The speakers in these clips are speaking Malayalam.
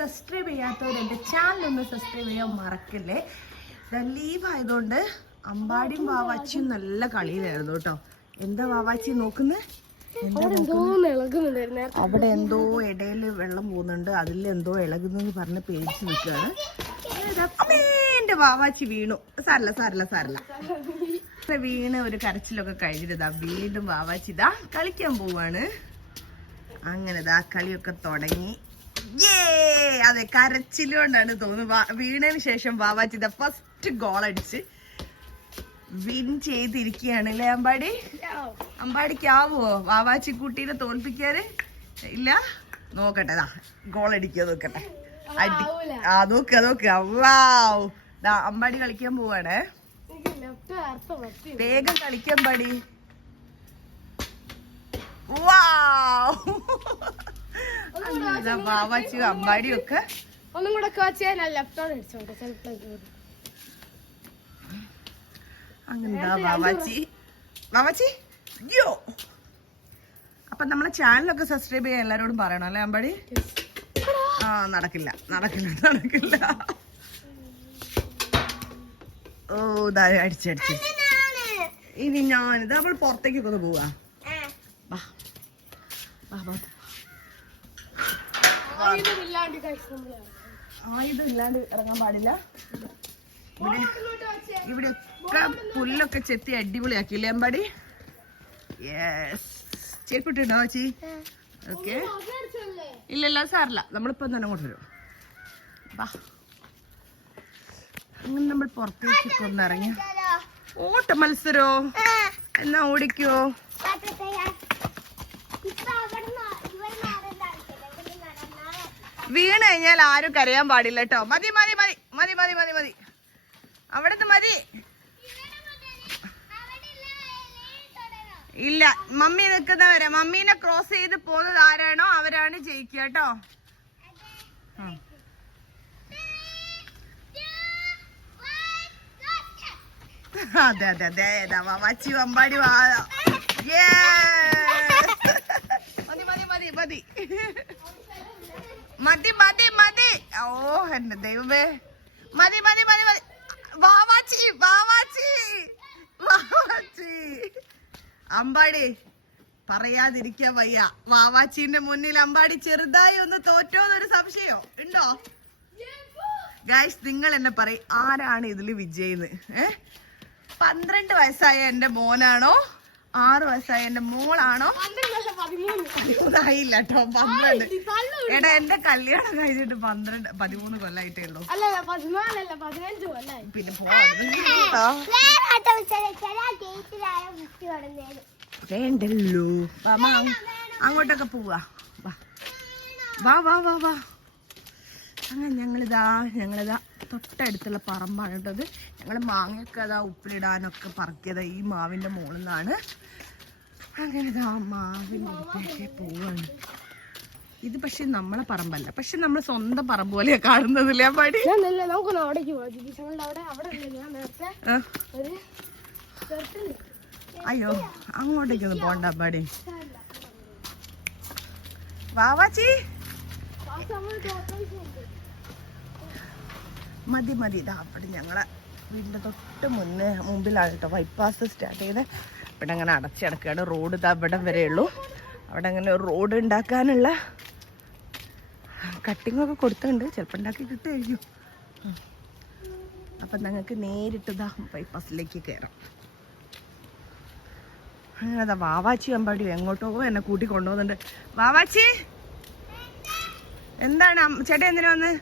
സബ്സ്ക്രൈബ് ചെയ്യാത്തവർ എൻ്റെ ചാനലൊന്ന് സബ്സ്ക്രൈബ് ചെയ്യാൻ മറക്കല്ലേ. ലീവ് ആയതുകൊണ്ട് അമ്പാടിയും വാവാച്ചിയും നല്ല കളിയിലായിരുന്നു കേട്ടോ. എന്താ വാവാച്ചി നോക്കുന്നത്? അവിടെ എന്തോ ഇടയിൽ വെള്ളം പോകുന്നുണ്ട്, അതിൽ എന്തോ ഇളകുന്നെന്ന് പറഞ്ഞ് പേടിച്ച് നിൽക്കുകയാണ്. എന്റെ വാവാച്ചി വീണു. സാരല്ല വീണ് ഒരു കരച്ചിലൊക്കെ കഴിഞ്ഞിട്ടാ വീണ്ടും വാവാച്ചി ഇതാ കളിക്കാൻ പോവാണ്. അങ്ങനെ ദാ കളിയൊക്കെ തുടങ്ങി. അതെ, കരച്ചിലുകൊണ്ടാണ് തോന്നുന്നു. വീണതിന് ശേഷം വാവാച്ചി ഇതാ ഫസ്റ്റ് ഗോൾ അടിച്ച് വിൻ ചെയ്തിരിക്കുകയാണ് അല്ലേ അമ്പാടി? അമ്പാടിക്കാവോ വാവാച്ചി കുട്ടീനെ തോൽപ്പിക്കാന്? ഇല്ല, നോക്കട്ടെ. ഗോൾ അടിക്കുക നോക്കട്ടെ. നോക്ക. വാവ്, അമ്പാടി കളിക്കാൻ പോവാണ്. വേഗം കളിക്കാൻ പാടി. വാവാച്ചിയും അമ്പാടിയും ഒക്കെ ഒന്നും കൂടെ അങ്ങനെന്താ വാവാച്ചി അയ്യോ. അപ്പൊ നമ്മളെ ചാനലൊക്കെ സബ്സ്ക്രൈബ് ചെയ്യാൻ എല്ലാരോടും പറയണം അല്ലേ അമ്പാടി? നടക്കില്ല. ഓ അടിച്ചു. ഇനി ഞാനിത് നമ്മൾ പുറത്തേക്കൊക്കെ ഒന്ന് പോവാ. ആയുധം ഇല്ലാണ്ട് ഇറങ്ങാൻ പാടില്ല. ഇവിടെ ഒക്കെ പുല്ലൊക്കെ ചെത്തി അടിപൊളിയാക്കിയില്ലേ അമ്പാടി? യെസ്. ചെരുപ്പിട്ടുണ്ടോ ചേച്ചി? ഓക്കെ. ഇല്ലല്ലോ, സാറില്ല. നമ്മളിപ്പോ തന്നെ അങ്ങോട്ട് വരും. അങ്ങനെ നമ്മൾ പുറത്തേക്ക് ഒന്നിറങ്ങി. ഓട്ട മത്സരോ? എന്നാ ഓടിക്കോ. വീണ് കഴിഞ്ഞാൽ ആരും കരയാൻ പാടില്ല കേട്ടോ. മതി. അവിടുന്ന് മതി. ഇല്ല, മമ്മി നിൽക്കുന്നവരെ, മമ്മീനെ ക്രോസ് ചെയ്ത് പോകുന്നത് ആരാണോ അവരാണ് ജയിക്കുക കേട്ടോ. അതെ. വാവാച്ചി അമ്പാടി മതി. ഓ എന്റെ ദൈവമേ, മതി. വാവാച്ചി അമ്പാടി പറയാതിരിക്കാൻ വയ്യ. വാവാച്ചിന്റെ മുന്നിൽ അമ്പാടി ചെറുതായി ഒന്ന് തോറ്റോന്നൊരു സംശയോ ഉണ്ടോ? ഗൈസ്, നിങ്ങൾ എന്നെ പറയും, ആരാണ് ഇതില് വിജയിന്ന്? 12 വയസ്സായ എന്റെ മോനാണോ 6 വയസ്സായ എന്റെ മോളാണോ? 13 കേട്ടോ. 12. എടാ, എന്റെ കല്യാണം കഴിഞ്ഞിട്ട് 13 കൊല്ലായിട്ടേ ഉള്ളൂ. പിന്നെ വേണ്ടല്ലോ. അങ്ങോട്ടൊക്കെ പോവാ. വാ. അങ്ങനെ ഞങ്ങളിതാ തൊട്ടടുത്തുള്ള പറമ്പാണ് കേട്ടത്. ഞങ്ങൾ മാങ്ങയൊക്കെ അതാ ഉപ്പിലിടാനൊക്കെ പറക്കിയത് ഈ മാവിന്റെ മുകളിൽ നിന്നാണ്. അങ്ങനെ ഇതാ മാവിൻ്റെ അടുത്തേക്ക് പോവാണ്. ഇത് പക്ഷെ നമ്മളെ പറമ്പല്ല, പക്ഷെ നമ്മൾ സ്വന്തം പറമ്പ് പോലെയാ കാണുന്നതില്ലേ പാടി? അയ്യോ, അങ്ങോട്ടേക്കൊന്നും പോണ്ട പാടി. വാവാച്ചി മതി. ഇതാ അവിടെ ഞങ്ങളെ വീടിൻ്റെ തൊട്ട് മുമ്പിലാണ് കേട്ടോ ബൈപ്പാസ് സ്റ്റാർട്ട് ചെയ്ത്. ഇവിടെ അങ്ങനെ അടച്ചിടക്കുകയാണ്. റോഡ് ഇതാ ഇവിടം വരെ ഉള്ളൂ. അവിടെ അങ്ങനെ ഒരു റോഡ് ഉണ്ടാക്കാനുള്ള കട്ടിങ്ങൊക്കെ കൊടുത്തിട്ടുണ്ട്. ചിലപ്പോൾ ഉണ്ടാക്കി കിട്ടുമായിരിക്കും. അപ്പം ഞങ്ങൾക്ക് നേരിട്ട് ഇതാ ബൈപ്പാസിലേക്ക് കയറാം. അങ്ങനെ അതാ വാവാച്ചി അമ്പാടിയോ എങ്ങോട്ടോ എന്നെ കൂട്ടി കൊണ്ടുപോകുന്നുണ്ട്. വാവാച്ചി എന്താണ് ചേട്ടാ എന്തിനാ വന്ന്?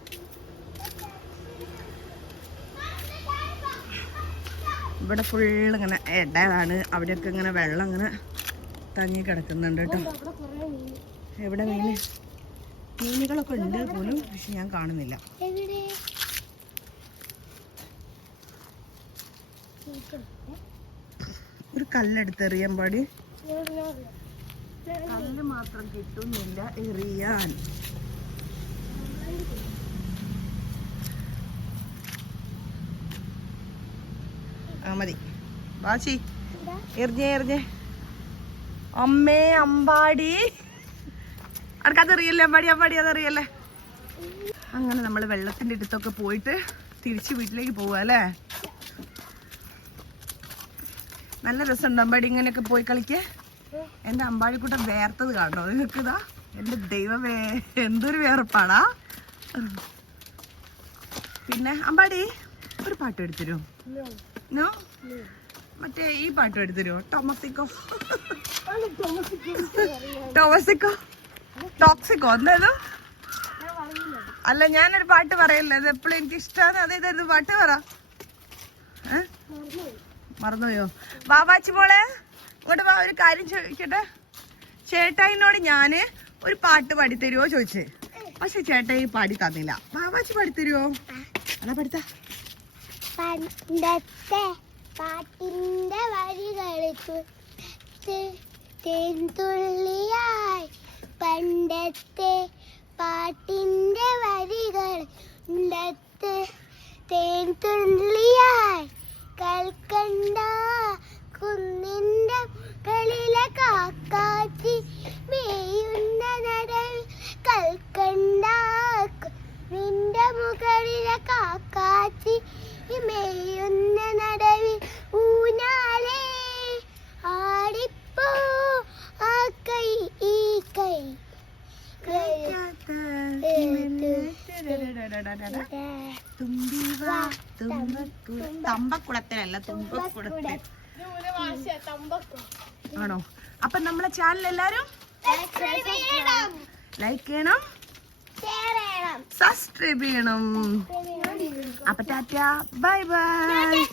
ഇവിടെ ഫുള്ള് ഇങ്ങനെ ഇടയാണ്. അവിടെയൊക്കെ ഇങ്ങനെ വെള്ളം ഇങ്ങനെ തങ്ങി കിടക്കുന്നുണ്ട് കേട്ടോ. എവിടെ മീനുകളൊക്കെ ഉണ്ട് പോലും, പക്ഷെ ഞാൻ കാണുന്നില്ല. ഒരു കല്ലെടുത്ത് എറിയാൻ പാടി. കല്ല് മാത്രം കിട്ടുന്നില്ല എറിയാൻ. മതി. വാച്ചി എറിഞ്ഞേ. അമ്മേ അമ്പാടി, അടക്കതറിയല്ലേ അമ്പാടി? അതറിയല്ലേ? അങ്ങനെ നമ്മൾ വെള്ളത്തിന്റെ അടുത്തൊക്കെ പോയിട്ട് തിരിച്ച് വീട്ടിലേക്ക് പോവാ അല്ലേ? നല്ല രസമുണ്ട് അമ്പാടി ഇങ്ങനെയൊക്കെ പോയി കളിക്കേ. എന്റെ അമ്പാടിക്കൂട്ടം വേർത്തത് കാണോ നിങ്ങൾക്ക്? ഇതാ എന്റെ ദൈവമേ, എന്തൊരു വേർപ്പാടാ. പിന്നെ അമ്പാടി ഒരു പാട്ട് എടുത്തരോ? നോ, മറ്റേ ഈ പാട്ട് എടുത്തരോ? ടോമസിക്കോ ടോമസിക്കോ ടോക്സിക്കോ എന്തായാലും അല്ല, ഞാനൊരു പാട്ട് പറയല്ലേ, അത് എപ്പോഴും എനിക്ക് ഇഷ്ടമാണ്. അതേതായിരുന്നു പാട്ട്? പറ. മറന്നുപോയോ? വാവാച്ചി മോളെ ഇങ്ങോട്ട് വാ, ഒരു കാര്യം ചോദിക്കട്ടെ. ചേട്ടായിനോട് ഞാന് ഒരു പാട്ട് പാടിത്തരുവോ ചോദിച്ചേ, പക്ഷെ ചേട്ടായി പാടി തന്നില്ല. വാവാച്ചി പാടിത്തരുവോ? അതാ പഠിത്ത. പണ്ടത്തെ പാട്ടിന്റെ വരികൾക്ക് തേൻതുള്ളിയായി, പണ്ടത്തെ പാട്ടിന്റെ വരികൾ ഉണ്ടത്ത് തേൻതുള്ളിയായി, കൽക്കണ്ട കുന്നിന്റെ മുകളിലെ കാക്കാച്ചി മേയുന്ന നടൽ, കൽക്കണ്ട നിന്റെ മുകളിലെ കാക്കാച്ചി മേയുന്ന നടവിൽ ഊനാലേ ആടിപ്പോ ആ കൈ ഈ കൈ. തമ്പക്കുളത്തിലല്ല, തുമ്പക്കുളത്തിൽ ആണോ? അപ്പൊ നമ്മളെ ചാനൽ എല്ലാരും ലൈക്ക് ചെയ്യണം, സബ്സ്ക്രൈബ് ചെയ്യണം. അപ്പൊ ടാറ്റ, ബൈ ബൈ.